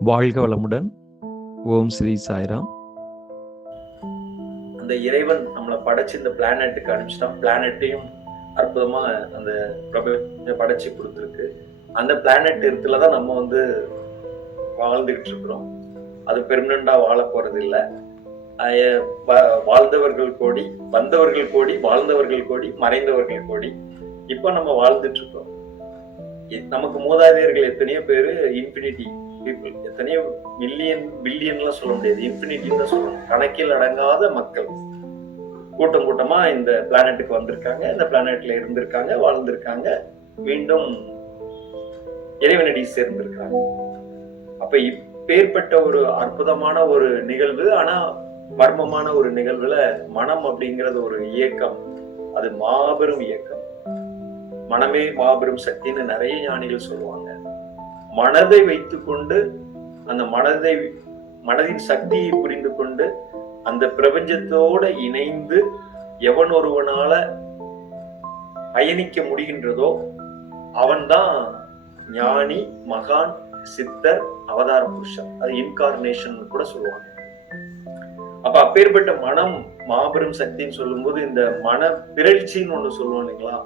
வாழ்க வளமுடன். ஓம் ஸ்ரீ சாய்ராம். அந்த இறைவன் நம்மளை படைச்சு இந்த பிளானட்டுக்கு அனுப்பிச்சிட்டான். பிளானட்டையும் அற்புதமா அந்த பிரபஞ்சம் படைச்சு கொடுத்துருக்கு. அந்த பிளானட் இடத்துல தான் நம்ம வந்து வாழ்ந்துகிட்டு இருக்கிறோம். அது பெர்மனண்டா வாழ போறது இல்லை. வாழ்ந்தவர்கள் கோடி வந்தவர்கள் கோடி வாழ்ந்தவர்கள் கோடி மறைந்தவர்கள் கோடி இப்போ நம்ம வாழ்ந்துட்டு இருக்கோம். நமக்கு மூதாதையர்கள் எத்தனையோ பேரு இன்ஃபினிட்டி பீப்புள் எத்தனையோ மில்லியன் பில்லியன்லாம் சொல்ல முடியாது. இன்ஃபினிட்டின்னு தான் சொல்லணும். கணக்கில் அடங்காத மக்கள். கூட்டம் கூட்டமா இந்த பிளானட்டுக்கு வந்திருக்காங்க. இந்த பிளானட்ல இருந்திருக்காங்க வாழ்ந்திருக்காங்க. மீண்டும் இறைவனடி சேர்ந்திருக்காங்க. அப்ப இப்பேற்பட்ட ஒரு அற்புதமான ஒரு நிகழ்வு ஆனா மர்மமான ஒரு நிகழ்வுல மனம் அப்படிங்கிறது ஒரு இயக்கம். அது மாபெரும் இயக்கம். மனமே மாபெரும் சக்தின்னு நிறைய ஞானிகள் சொல்லுவாங்க. மனதை வைத்துக்கொண்டு அந்த மனதை மனதின் சக்தியை புரிந்து கொண்டு அந்த பிரபஞ்சத்தோட இணைந்து எவன் ஒருவனால பயணிக்க முடிகின்றதோ அவன்தான் ஞானி மகான் சித்தர் அவதார புருஷன். அது இன்கார்னேஷன் கூட சொல்லுவாங்க. அப்ப அப்பேற்பட்ட மனம் மாபெரும் சக்தின்னு சொல்லும்போது இந்த மன பிறழ்ச்சின்னு ஒண்ணு சொல்லுவோம் இல்லைங்களா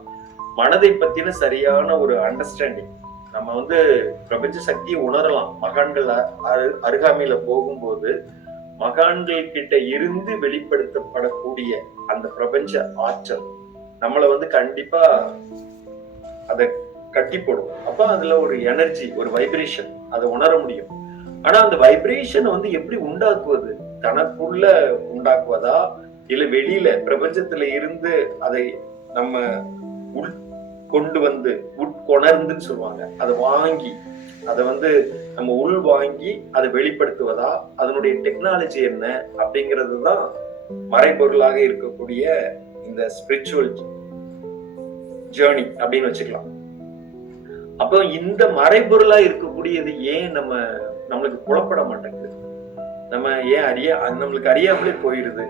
மனதை பத்தின சரியான ஒரு அண்டர்ஸ்டாண்டிங் நம்ம வந்து பிரபஞ்ச சக்தியை உணரலாம். மகான்கள் அ- அரு- அருகாமையில போகும்போது மகான்கள் கிட்ட இருந்து வெளிப்படுத்தப்படக்கூடிய அந்த பிரபஞ்ச ஆற்றல் நம்மளை வந்து கண்டிப்பா அதை கட்டி போடும். அப்ப அதுல ஒரு எனர்ஜி ஒரு வைப்ரேஷன் அதை உணர முடியும். ஆனா அந்த வைப்ரேஷனை வந்து எப்படி உண்டாக்குவது? தனக்குள்ள உண்டாக்குவதா? இல்ல வெளியில பிரபஞ்சத்துல இருந்து அதை நம்ம உள் கொண்டு வந்து உட்கொணர்ந்துன்னு சொல்லுவாங்க. அதை வாங்கி அதை வந்து நம்ம உள் வாங்கி அதை வெளிப்படுத்துவதா அதனுடைய டெக்னாலஜி என்ன அப்படிங்கிறது தான் மறைபொருளாக இருக்கக்கூடிய இந்த ஸ்பிரிச்சுவல் ஜேர்னி அப்படின்னு வச்சுக்கலாம். அப்போ இந்த மறைபொருளா இருக்கக்கூடியது ஏன் நம்ம நம்மளுக்கு புலப்பட மாட்டேங்குது? நம்ம ஏன் அறிய நம்மளுக்கு அறியாமலே போயிருது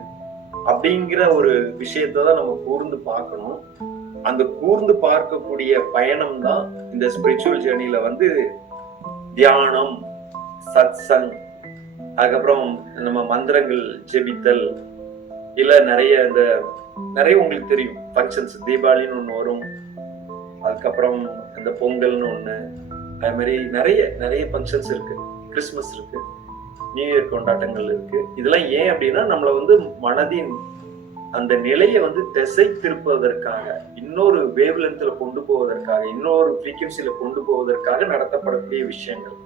அப்படிங்கிற ஒரு விஷயத்தை தான் நம்ம கூர்ந்து பார்க்கணும். அந்த கூர்ந்து பார்க்கக்கூடிய பயணம் தான் இந்த ஸ்பிரிச்சுவல் ஜேர்னியில வந்து தியானம் சத்சங் அதுக்கப்புறம் நம்ம மந்திரங்கள் ஜெபித்தல் இல்ல நிறைய இந்த நிறைய உங்களுக்கு தெரியும். ஃபங்க்ஷன்ஸ் தீபாவளின்னு ஒன்று வரும். அதுக்கப்புறம் இந்த பொங்கல்னு ஒன்று அது மாதிரி நிறைய நிறைய ஃபங்க்ஷன்ஸ் இருக்கு. கிறிஸ்மஸ் இருக்கு. நியூ இயர் கொண்டாட்டங்கள் இருக்கு. இதெல்லாம் ஏன் அப்படின்னா நம்மளை வந்து மனதின் அந்த நிலையை வந்து திசை திருப்புவதற்காக இன்னொரு வேவ் லென்த்ல கொண்டு போவதற்காக இன்னொரு ஃப்ரீக்வன்சில கொண்டு போவதற்காக நடத்தப்படக்கூடிய விஷயங்கள்.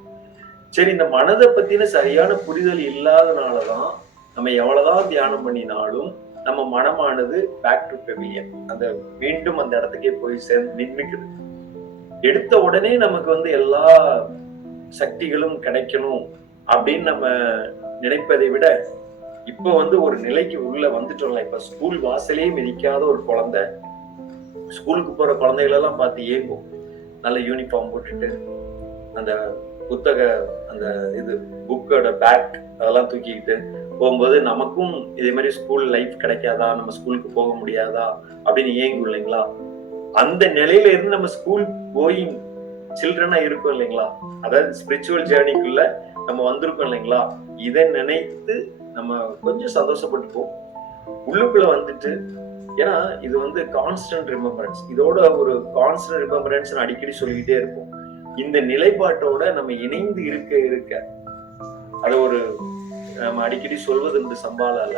சரி இந்த மனதை பத்தின சரியான புரிதல் இல்லாதனாலதான் நம்ம எவ்வளவுதான் தியானம் பண்ணினாலும் நம்ம மனமானது பேக் டு பெவிலியன் அந்த மீண்டும் அந்த இடத்துக்கே போய் சேர்ந்து நின்றுக்குது எடுத்த உடனே நமக்கு வந்து எல்லா சக்திகளும் கிடைக்கணும் அப்படின்னு நம்ம நினைப்பதை விட இப்போ வந்து ஒரு நிலைக்கு உள்ள வந்துட்டோம்ல இப்ப ஸ்கூல் வாசலே மிதிக்காத ஒரு குழந்தை. ஸ்கூலுக்கு போற குழந்தைகள் எல்லாம் பார்த்து ஏங்கும். நல்ல யூனிஃபார்ம் போட்டுட்டு அந்த புத்தக அந்த இது புக்கோட பேக் அதெல்லாம் தூக்கிக்கிட்டு போகும்போது நமக்கும் இதே மாதிரி ஸ்கூல் லைஃப் கிடைக்காதா? நம்ம ஸ்கூலுக்கு போக முடியாதா? அப்படின்னு ஏங்கும் இல்லைங்களா? அந்த நிலையில இருந்து நம்ம ஸ்கூல் போயிங் சில்ட்ரனா இருக்கும் இல்லைங்களா? அதாவது ஸ்பிரிச்சுவல் ஜேர்னிக்குள்ள நம்ம வந்திருக்கோம் இல்லைங்களா? இதை நினைத்து நம்ம கொஞ்சம் சந்தோஷப்பட்டுப்போம். உள்ளுக்குள்ள வந்துட்டு ஏன்னா இது வந்து கான்ஸ்டன்ட் ரிமெம்பரன்ஸ் இதோட ஒரு கான்ஸ்டன்ட் ரிமெம்பரன்ஸ் அடிக்கடி சொல்லிக்கிட்டே இருப்போம். இந்த நிலைப்பாட்டோட நம்ம இணைந்து இருக்க இருக்க அது ஒரு நம்ம அடிக்கடி சொல்வது இந்த சம்பாலால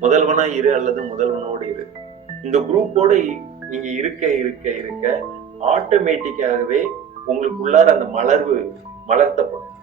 முதல்வனா இரு அல்லது முதல்வனோடு இரு. இந்த குரூப்போட இ- நீங்க இருக்க இருக்க இருக்க ஆட்டோமேட்டிக்காகவே உங்களுக்குள்ளார அந்த மலர்வு மலர்த்தப்படும்.